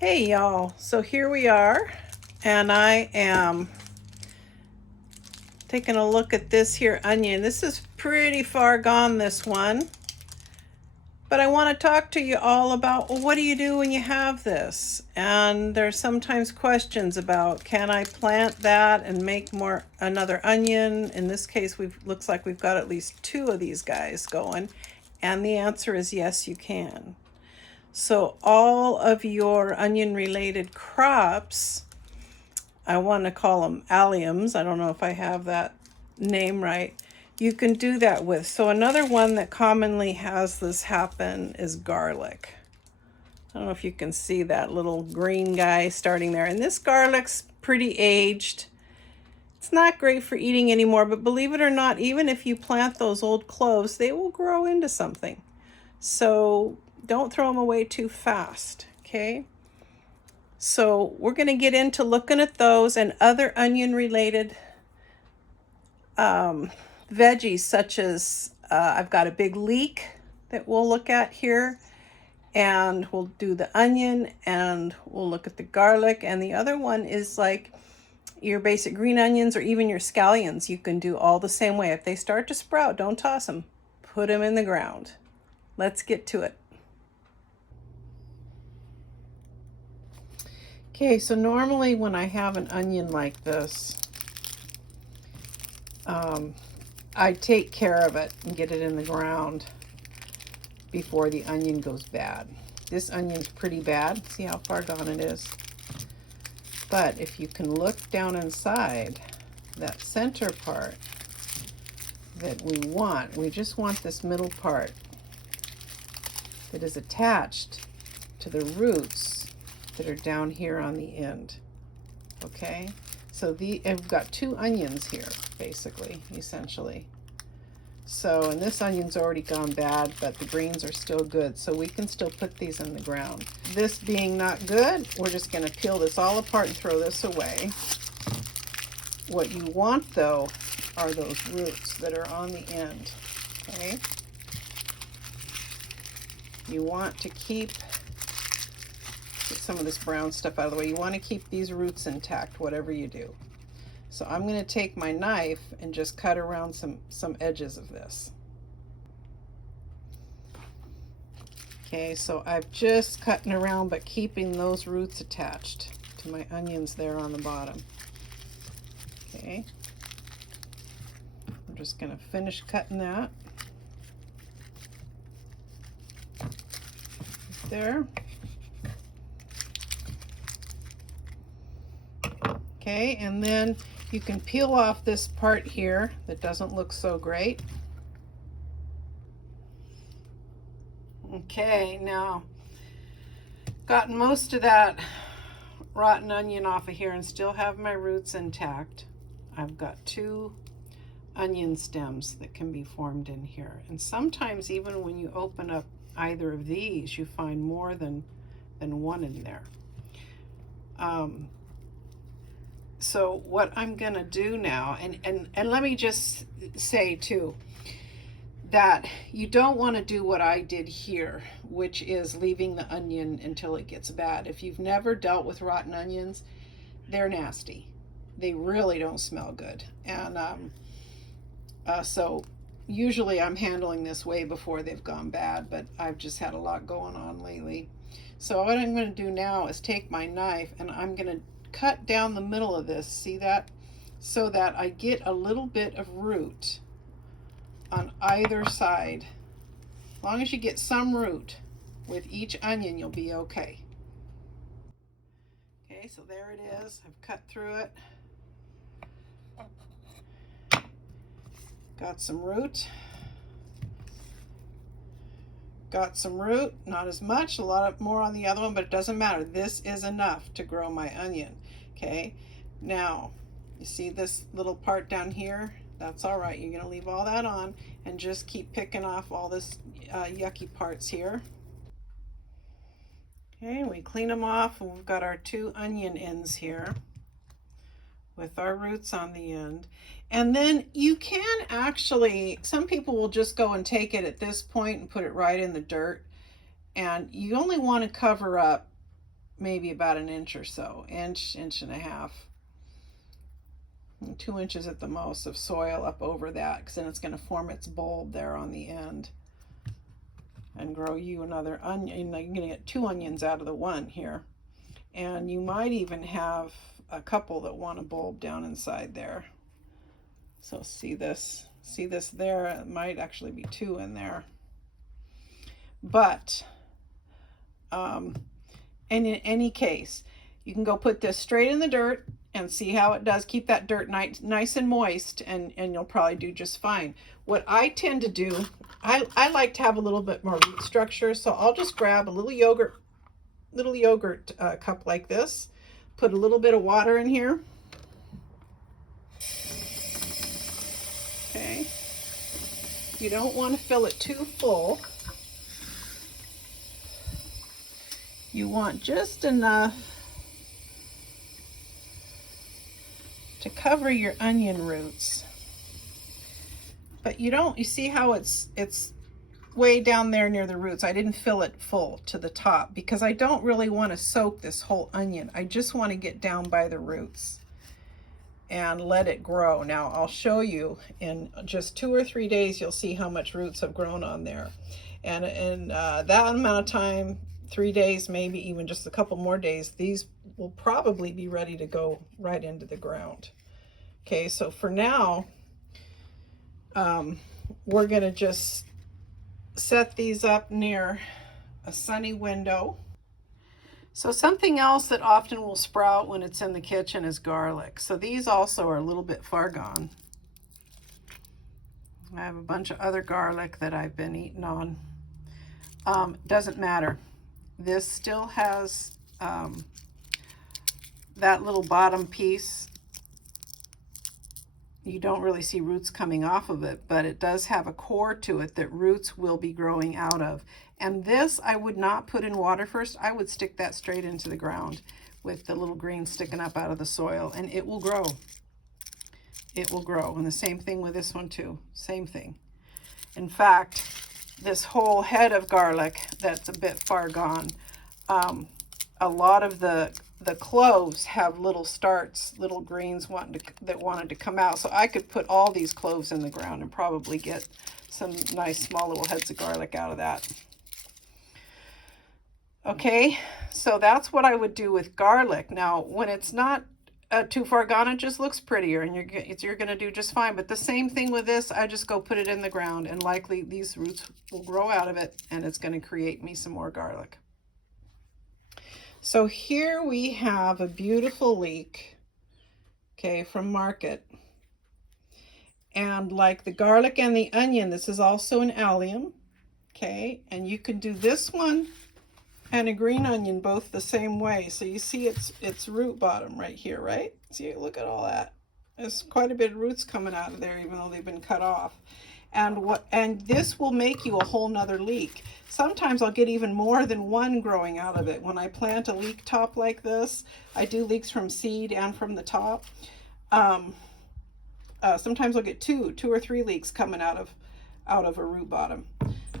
Hey y'all, so here we are, and I am taking a look at this here onion. This is pretty far gone, this one, but I want to talk to you all about, well, what do you do when you have this? And there's sometimes questions about, can I plant that and make another onion? In this case, looks like we've got at least two of these guys going, and the answer is yes, you can. So all of your onion related crops, I want to call them alliums. I don't know if I have that name right. You can do that with. So another one that commonly has this happen is garlic. I don't know if you can see that little green guy starting there. And this garlic's pretty aged. It's not great for eating anymore, but believe it or not, even if you plant those old cloves, they will grow into something. So don't throw them away too fast, okay? So we're going to get into looking at those and other onion related veggies, such as I've got a big leek that we'll look at here, and we'll do the onion and we'll look at the garlic. And the other one is like your basic green onions or even your scallions. You can do all the same way. If they start to sprout, don't toss them, put them in the ground. Let's get to it. Okay, so normally when I have an onion like this, I take care of it and get it in the ground before the onion goes bad. This onion's pretty bad. See how far gone it is? But if you can look down inside, that center part that we just want this middle part that is attached to the roots that are down here on the end. Okay, so I've got two onions here, basically, essentially. So, and this onion's already gone bad, but the greens are still good, so we can still put these in the ground. This being not good, we're just going to peel this all apart and throw this away. What you want, though, are those roots that are on the end, okay? You want to keep some of this brown stuff out of the way. You want to keep these roots intact, whatever you do. So I'm going to take my knife and just cut around some edges of this. Okay, so I've just cutting around, but keeping those roots attached to my onions there on the bottom. Okay, I'm just going to finish cutting that. There. Okay, and then you can peel off this part here that doesn't look so great. Okay, now gotten most of that rotten onion off of here and still have my roots intact. I've got two onion stems that can be formed in here. And sometimes even when you open up either of these, you find more than one in there. So what I'm gonna do now, and let me just say too, that you don't want to do what I did here, which is leaving the onion until it gets bad. If you've never dealt with rotten onions, they're nasty. They really don't smell good. And so usually I'm handling this way before they've gone bad, but I've just had a lot going on lately. So what I'm going to do now is take my knife and I'm going to cut down the middle of this, see that? So that I get a little bit of root on either side. As long as you get some root with each onion, you'll be okay. Okay, so there it is. I've cut through it. Got some root. Got some root, not as much, a lot more on the other one, but it doesn't matter. This is enough to grow my onion. Okay, now you see this little part down here? That's all right. You're going to leave all that on and just keep picking off all this yucky parts here. Okay, we clean them off and we've got our two onion ends here with our roots on the end. And then you can actually, some people will just go and take it at this point and put it right in the dirt. And you only want to cover up maybe about an inch or so, inch and a half, and 2 inches at the most of soil up over that, because then it's going to form its bulb there on the end and grow you another onion. You're going to get 2 onions out of the one here, and you might even have a couple that want a bulb down inside there. So see this there, it might actually be 2 in there. But and in any case, you can go put this straight in the dirt and see how it does. Keep that dirt nice and moist, and you'll probably do just fine. What I tend to do, I like to have a little bit more root structure, so I'll just grab a little yogurt cup like this, put a little bit of water in here. Okay. You don't want to fill it too full. You want just enough to cover your onion roots. But you see how it's way down there near the roots. I didn't fill it full to the top because I don't really want to soak this whole onion. I just want to get down by the roots and let it grow. Now I'll show you in just 2 or 3 days, you'll see how much roots have grown on there. And in that amount of time, 3 days, maybe even just a couple more days, these will probably be ready to go right into the ground. Okay, so for now, we're gonna just set these up near a sunny window. So something else that often will sprout when it's in the kitchen is garlic. So these also are a little bit far gone. I have a bunch of other garlic that I've been eating on. Doesn't matter. This still has that little bottom piece. You don't really see roots coming off of it, but it does have a core to it that roots will be growing out of. And this I would not put in water first. I would stick that straight into the ground with the little green sticking up out of the soil, and it will grow. It will grow. And the same thing with this one too. Same thing. In fact, this whole head of garlic that's a bit far gone, a lot of the cloves have little starts, little greens that wanted to come out. So I could put all these cloves in the ground and probably get some nice small little heads of garlic out of that. Okay, so that's what I would do with garlic. Now, when it's not too far gone, it just looks prettier, and you're going to do just fine. But the same thing with this, I just go put it in the ground, and likely these roots will grow out of it, and it's going to create me some more garlic. So here we have a beautiful leek, okay, from market. And like the garlic and the onion, this is also an allium, okay? And you could do this one and a green onion both the same way. So you see its root bottom right here, right? See, look at all that. There's quite a bit of roots coming out of there, even though they've been cut off. And this will make you a whole nother leek. Sometimes I'll get even more than one growing out of it. When I plant a leek top like this, I do leeks from seed and from the top. Sometimes I'll get two or three leeks coming out of a root bottom.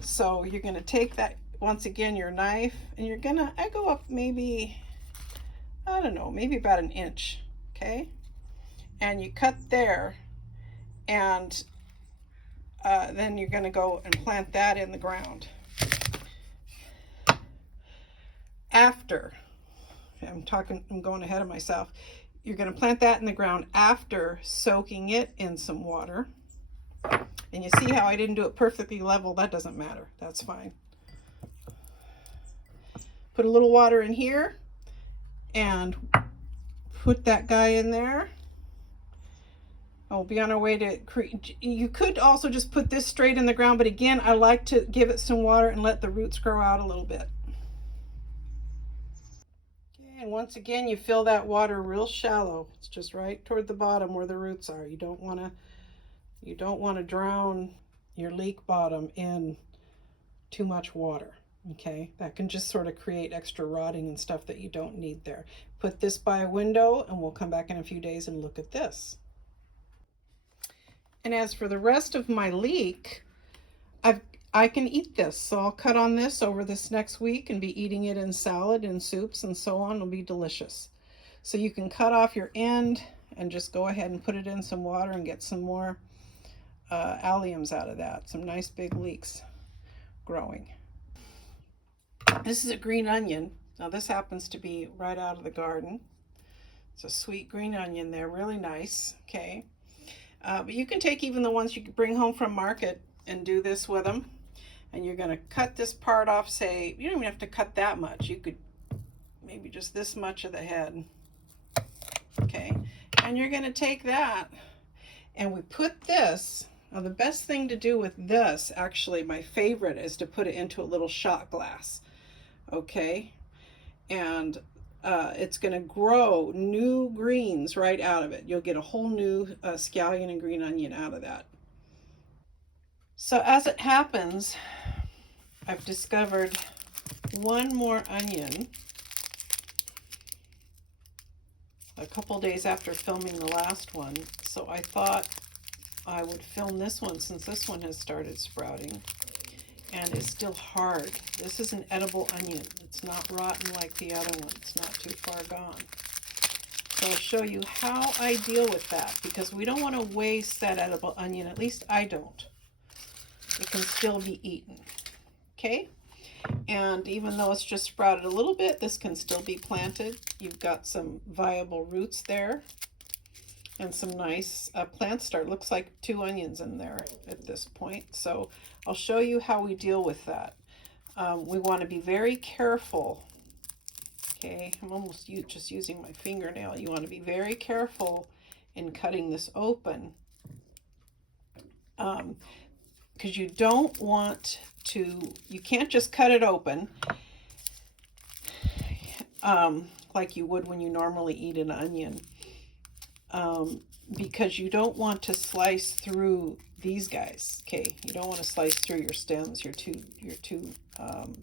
So you're gonna take that, once again, your knife, and you're gonna, I go up maybe, I don't know, maybe about an inch, okay? And you cut there, and then you're gonna go and plant that in the ground. After, I'm going ahead of myself. You're gonna plant that in the ground after soaking it in some water. And you see how I didn't do it perfectly level? That doesn't matter, that's fine. Put a little water in here and put that guy in there. We'll be on our way to create. You could also just put this straight in the ground, but again, I like to give it some water and let the roots grow out a little bit. Okay, and once again, you fill that water real shallow. It's just right toward the bottom where the roots are. You don't want to drown your leek bottom in too much water. Okay, that can just sort of create extra rotting and stuff that you don't need there. Put this by a window, and we'll come back in a few days and look at this. And as for the rest of my leek, I can eat this. So I'll cut on this over this next week and be eating it in salad and soups and so on. It'll be delicious. So you can cut off your end and just go ahead and put it in some water and get some more alliums out of that. Some nice big leeks growing. This is a green onion. Now this happens to be right out of the garden. It's a sweet green onion there, really nice, okay? But you can take even the ones you bring home from market and do this with them. And you're gonna cut this part off, say, you don't even have to cut that much. You could maybe just this much of the head, okay? And you're gonna take that and we put this, now the best thing to do with this, actually my favorite, is to put it into a little shot glass, okay? And it's going to grow new greens right out of it. You'll get a whole new scallion and green onion out of that. So as it happens, I've discovered one more onion a couple days after filming the last one. So I thought I would film this one since this one has started sprouting. And it's still hard. This is an edible onion. It's not rotten like the other one. It's not too far gone. So I'll show you how I deal with that, because we don't want to waste that edible onion. At least I don't. It can still be eaten. Okay? And even though it's just sprouted a little bit, this can still be planted. You've got some viable roots there and some nice plant start. Looks like 2 onions in there at this point. So I'll show you how we deal with that. We want to be very careful. Okay, I'm almost just using my fingernail. You want to be very careful in cutting this open, because you don't want to, you can't just cut it open like you would when you normally eat an onion. Because you don't want to slice through these guys. Okay, you don't want to slice through your stems, your two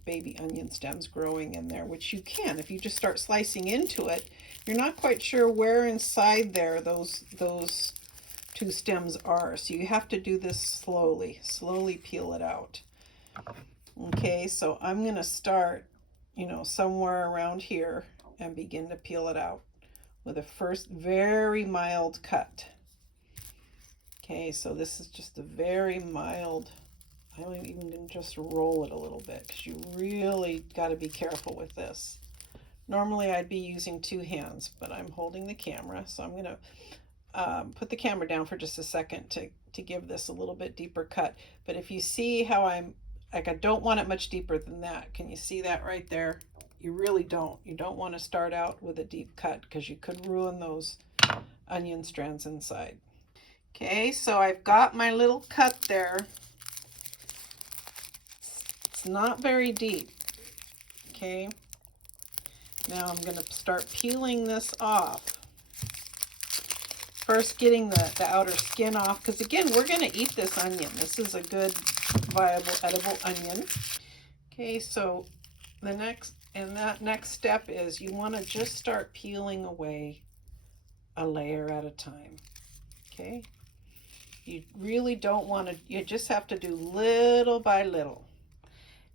baby onion stems growing in there, which you can if you just start slicing into it. You're not quite sure where inside there those 2 stems are, so you have to do this slowly peel it out. Okay, so I'm going to start, somewhere around here and begin to peel it out with a first very mild cut. Okay, so this is just a very mild, I'm even going to just roll it a little bit, because you really got to be careful with this. Normally I'd be using 2 hands, but I'm holding the camera, so I'm going to put the camera down for just a second to give this a little bit deeper cut. But if you see how I don't want it much deeper than that. Can you see that right there? You really don't. You don't want to start out with a deep cut, because you could ruin those onion strands inside. Okay, so I've got my little cut there. It's not very deep. Okay, now I'm going to start peeling this off. First getting the outer skin off, because again, we're going to eat this onion. This is a good, viable, edible onion. Okay, so that next step is you want to just start peeling away a layer at a time. Okay, you really don't want to, you just have to do little by little,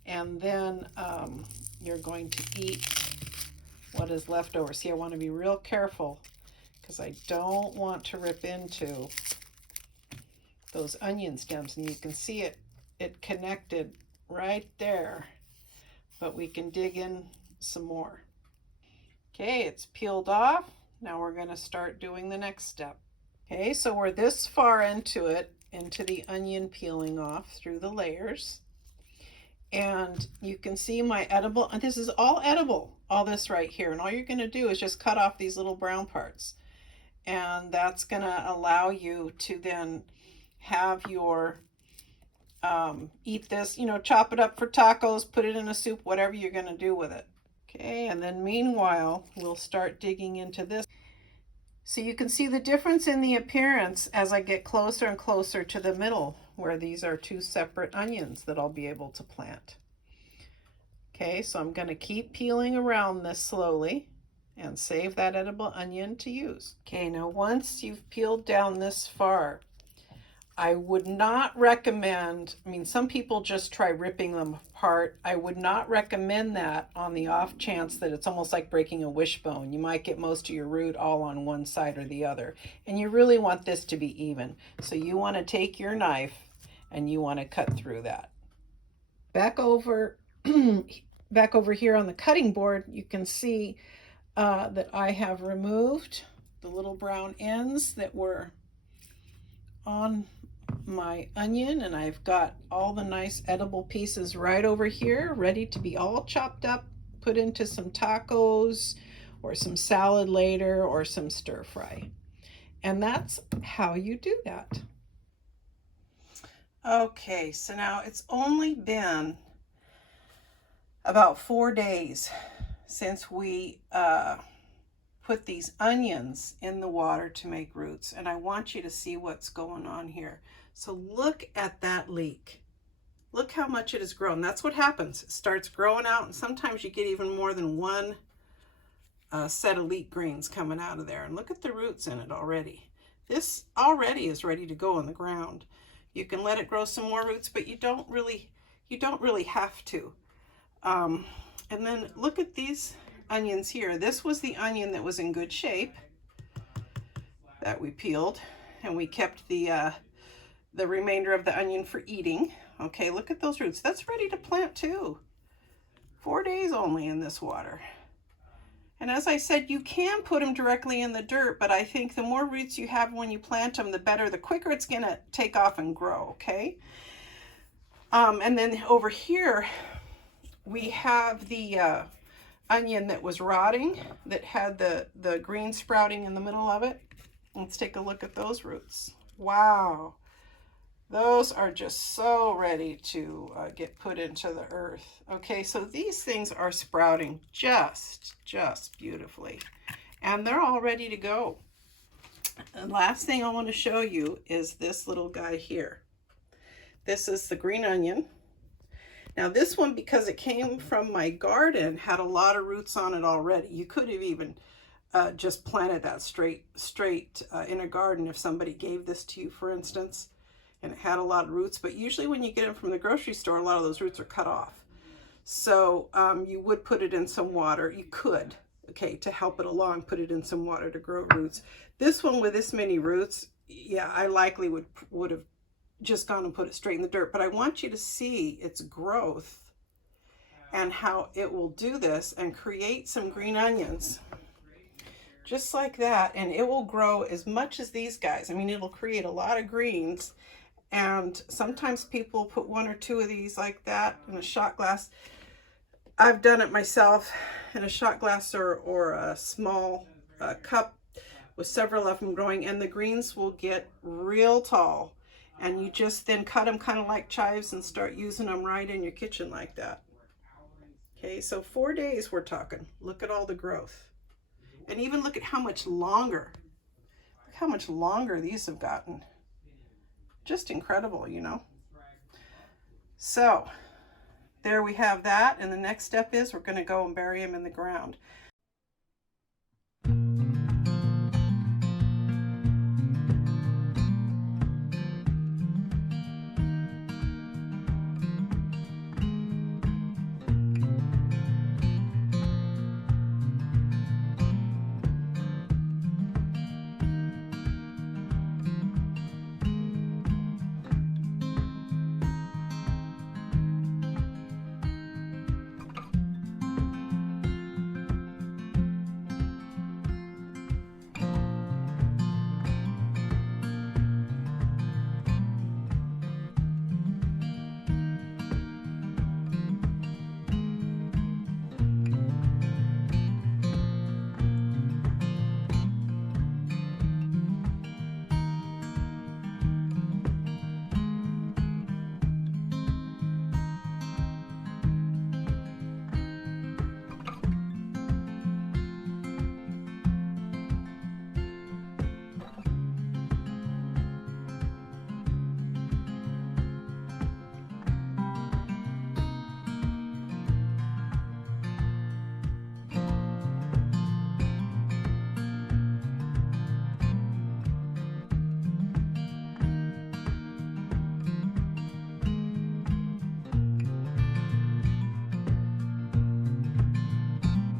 and then you're going to eat what is left over. See, I want to be real careful, because I don't want to rip into those onion stems, and you can see it connected right there, but we can dig in some more. Okay, it's peeled off. Now we're going to start doing the next step. Okay, so we're this far into it, into the onion peeling off through the layers, and you can see my edible, and this is all edible, all this right here, and all you're going to do is just cut off these little brown parts, and that's going to allow you to then have your eat this, chop it up for tacos, put it in a soup, whatever you're going to do with it. Okay, and then meanwhile we'll start digging into this. So you can see the difference in the appearance as I get closer and closer to the middle, where these are 2 separate onions that I'll be able to plant. Okay, so I'm going to keep peeling around this slowly and save that edible onion to use. Okay, now once you've peeled down this far, I would not recommend, I mean, some people just try ripping them apart. I would not recommend that on the off chance that it's almost like breaking a wishbone. You might get most of your root all on one side or the other. And you really want this to be even. So you want to take your knife and you want to cut through that. Back over, back over here on the cutting board, you can see that I have removed the little brown ends that were on my onion, and I've got all the nice edible pieces right over here ready to be all chopped up, put into some tacos or some salad later or some stir fry. And that's how you do that. Okay, so now it's only been about 4 days since we put these onions in the water to make roots, and I want you to see what's going on here. So look at that leek. Look how much it has grown. That's what happens. It starts growing out, and sometimes you get even more than one set of leek greens coming out of there. And look at the roots in it already. This already is ready to go in the ground. You can let it grow some more roots, but you don't really have to. And then look at these onions here. This was the onion that was in good shape that we peeled, and we kept the remainder of the onion for eating. Okay, look at those roots. That's ready to plant too. 4 days only in this water. And as I said, you can put them directly in the dirt, but I think the more roots you have when you plant them, the better, the quicker it's gonna take off and grow, okay? And then over here, we have the onion that was rotting, that had the green sprouting in the middle of it. Let's take a look at those roots. Wow. Those are just so ready to get put into the earth. Okay, so these things are sprouting just beautifully. And they're all ready to go. The last thing I want to show you is this little guy here. This is the green onion. Now this one, because it came from my garden, had a lot of roots on it already. You could have even just planted that straight in a garden if somebody gave this to you, for instance, and it had a lot of roots. But usually when you get them from the grocery store, a lot of those roots are cut off. So you would put it in some water. You could, okay, to help it along, put it in some water to grow roots. This one with this many roots, yeah, I likely would have just gone and put it straight in the dirt. But I want you to see its growth and how it will do this and create some green onions just like that, and it will grow as much as these guys. I mean, it'll create a lot of greens. And sometimes people put 1 or 2 of these like that in a shot glass. I've done it myself in a shot glass or a small cup with several of them growing, and the greens will get real tall. And you just then cut them kind of like chives and start using them right in your kitchen like that. Okay, so 4 days we're talking. Look at all the growth. And even look at how much longer. Look how much longer these have gotten. Just incredible, you know. So there we have that, and the next step is we're going to go and bury them in the ground.